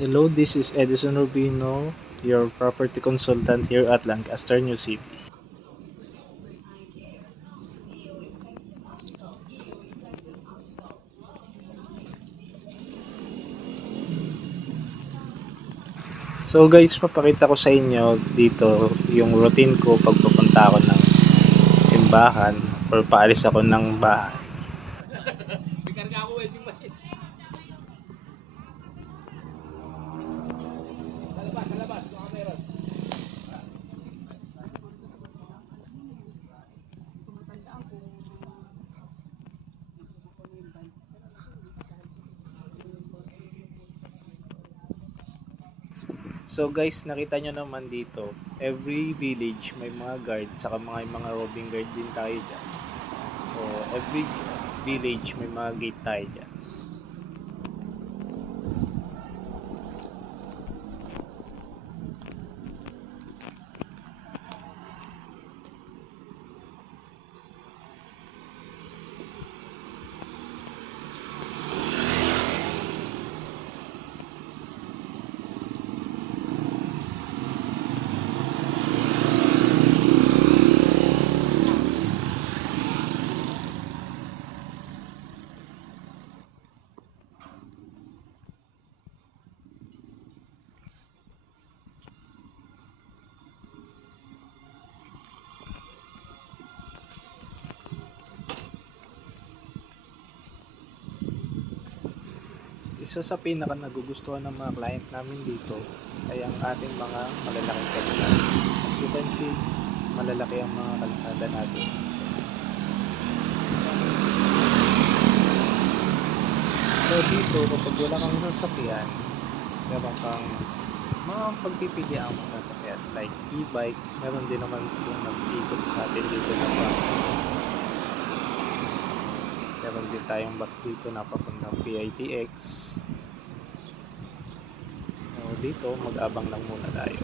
Hello, this is Edison Rubino, your property consultant here at Lancaster, New City. So guys, papakita ko sa inyo dito yung routine ko pag pupunta ako ng simbahan or paalis ako ng bahay. So guys, nakita nyo naman dito, every village may mga guard, saka mga roving guard din tayo dyan. So every village may mga gate tayo dyan. Isa sa pinaka nagugustuhan ng mga client namin dito ay ang ating mga malalaking kalsada. As you can see, malalaki ang mga kalsada natin. So dito, kapag wala kang sasakyan, meron kang mga pagpipilian ang sasakyan like e-bike, meron din naman kung nag-ikot natin dito na bus. Meron din tayong bus dito na papuntang PITX. So dito, mag-abang lang muna tayo.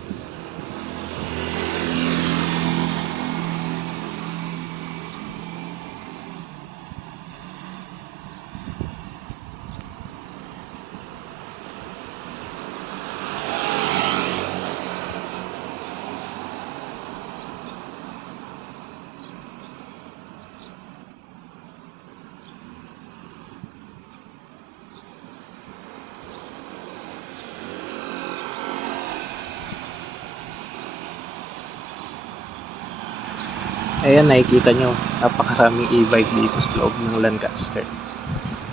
Ayan, nakikita nyo, napakaraming e-bike dito sa loob ng Lancaster.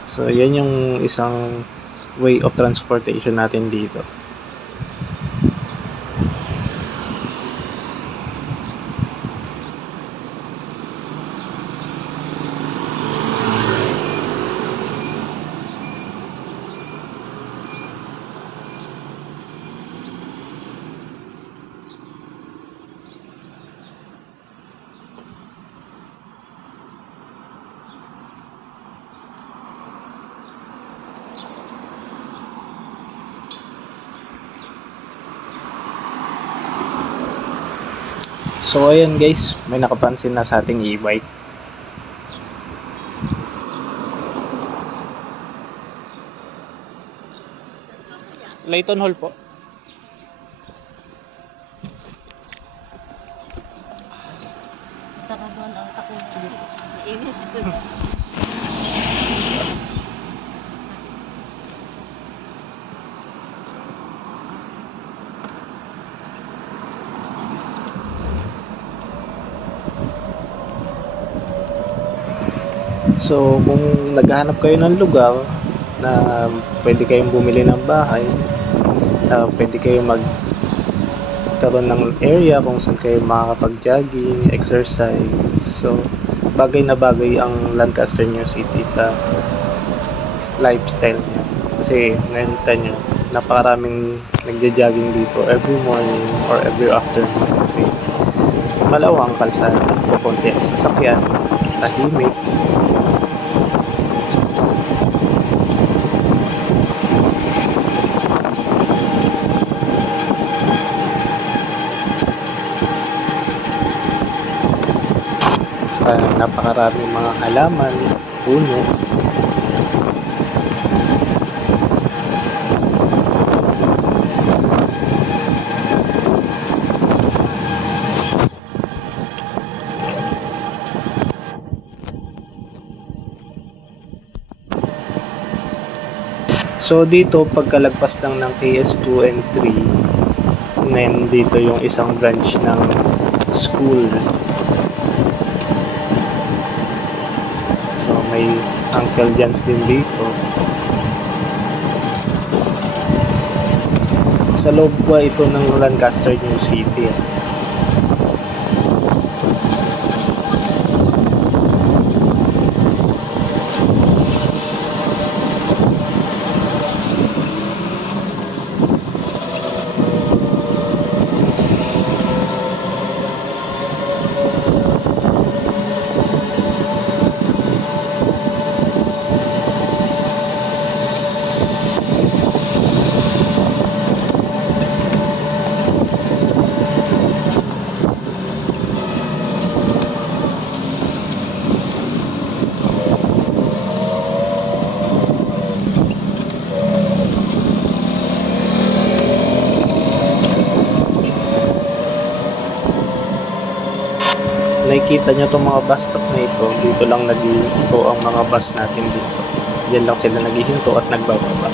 So, yan yung isang way of transportation natin dito. So, ayan guys, may nakapansin na sa ating e-bike. Layton Hall po. Saka doon ang ako. Mainit. So, kung naghahanap kayo ng lugar na pwede kayong bumili ng bahay, pwede kayong magkaroon ng area kung saan kayo makakapag-jogging, exercise. So, bagay na bagay ang Lancaster New City sa lifestyle niya. Kasi, nakita nyo, napakaraming nagja-jogging dito every morning or every afternoon. Kasi, malawang kalsada, kukunti ang sasakyan, tahimik. Sa napakaraming mga halaman, puno. So dito pagkalagpas lang ng KS2 and 3, then dito yung isang branch ng school. So may Uncle John's din dito. Sa loob pa ito ng Lancaster New City. Nakikita nyo itong mga bus stop na ito, dito lang naghihinto ang mga bus natin dito. Diyan lang sila naghihinto at nagbababa.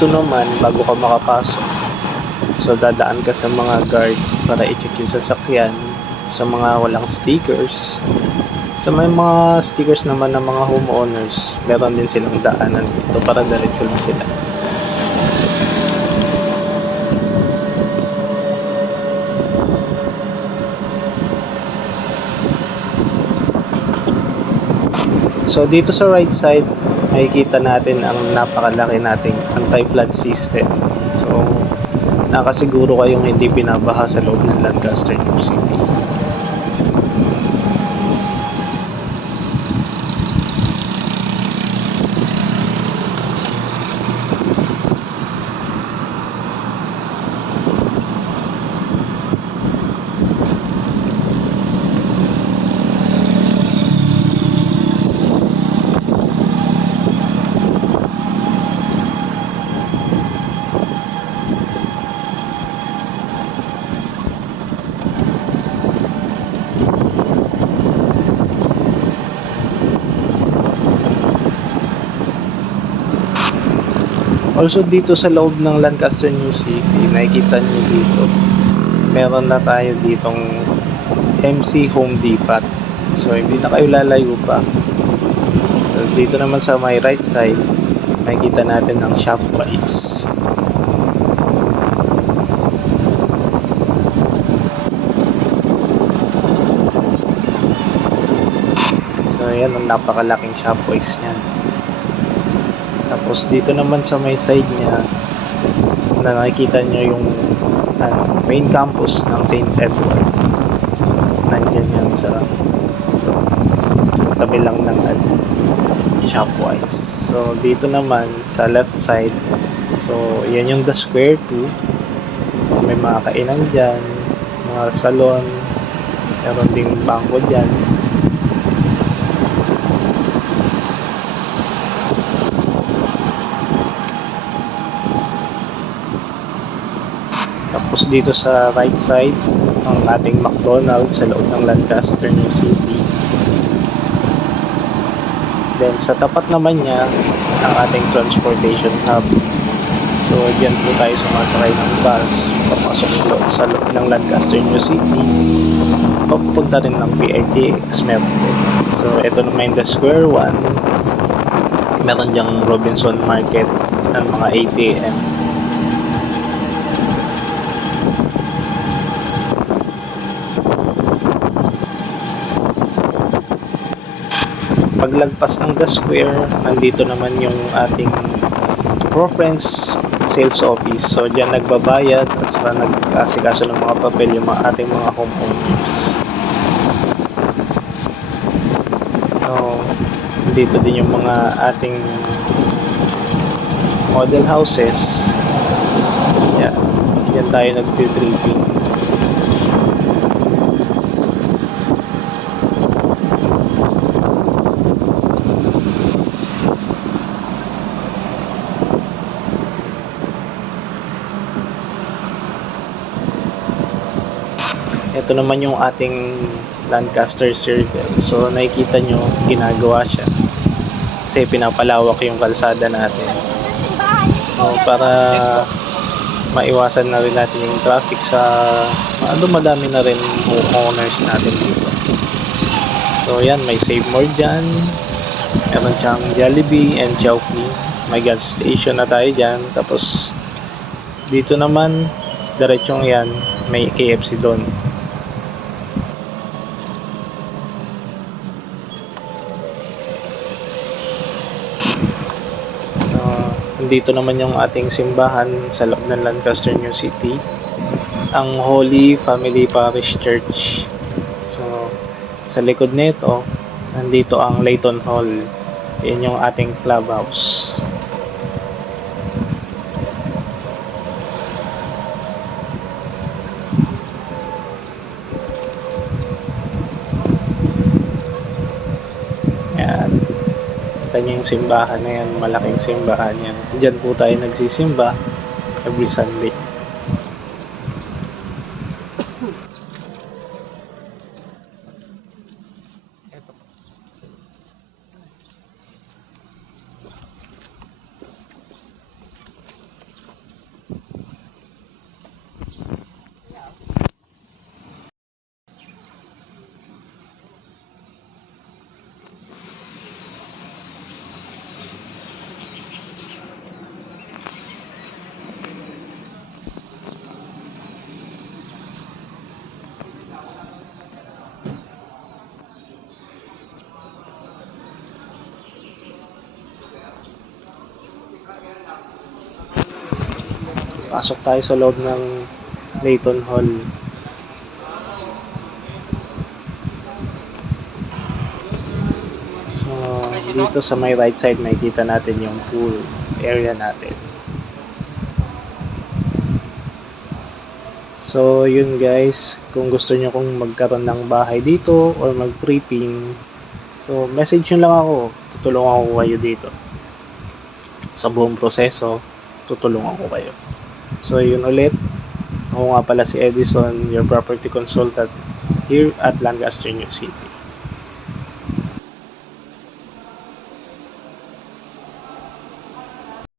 Dito naman, bago ka makapasok, so dadaan ka sa mga guard para i-check yung sasakyan, sa mga walang stickers. Sa may mga stickers naman ng mga homeowners, meron din silang daanan dito para diretso lang sila. So dito sa right side, makikita natin ang napakalaki nating anti-flood system. So nakasiguro kayong hindi binabaha sa loob ng Lancaster New City. Also dito sa loob ng Lancaster New City, nakikita nyo dito, meron na tayo ditong MC Home Depot. So hindi na kayo lalayo pa. So, dito naman sa my right side, makikita natin ang Shopwise. So yan ang napakalaking Shopwise niya. Tapos dito naman sa may side niya, na nakikita nyo yung main campus ng St. Edward. Nandyan yan sa tabi lang ng Shopwise. So dito naman sa left side, so yan yung The Square 2. May mga kainan dyan, mga salon, meron ding bangko dyan. Tapos dito sa right side, ang ating McDonald's sa loob ng Lancaster New City. Then sa tapat naman niya, ang ating transportation hub. So diyan po tayo sumasakay ng bus papasok sa loob ng Lancaster New City. Papunta rin ng PITX, meron din. So ito naman yung The Square 1. Meron diyang Robinson Market ng mga ATM. Paglagpas ng The Square, nandito naman yung ating Pro Friends sales office. So diyan nagbabayad at saka nag-aasikaso ng mga papel yung mga ating mga homeowners. So, dito din yung mga ating model houses. Yan. Yan tayo nagtitripping. Ito naman yung ating Lancaster Circle. So nakikita nyo, ginagawa siya. Kasi pinapalawak yung kalsada natin. So, para maiwasan na rin natin yung traffic sa dumadami na rin owners natin dito. So yan, may Save More dyan. Meron siyang Jollibee and Chowking. May gas station na tayo dyan. Tapos dito naman, diretsong yan, may KFC doon. Dito naman yung ating simbahan sa loob ng Lancaster New City, ang Holy Family Parish Church. So sa likod nito, nandito ang Layton Hall. Yan yung ating clubhouse. Yan. Kita nyo yung simbahan na yan, malaking simbahan yan. Diyan po tayo nagsisimba every Sunday. Pasok tayo sa loob ng Layton Hall. So, dito sa may right side makikita natin yung pool area natin. So, yun guys, kung gusto nyo kong magkaroon ng bahay dito or mag-tripping, so message nyo lang ako, tutulungan ko kayo dito. Sa buong proseso, tutulungan ko kayo. So, yun ulit. Ako nga pala si Edison, your property consultant here at Lancaster New City.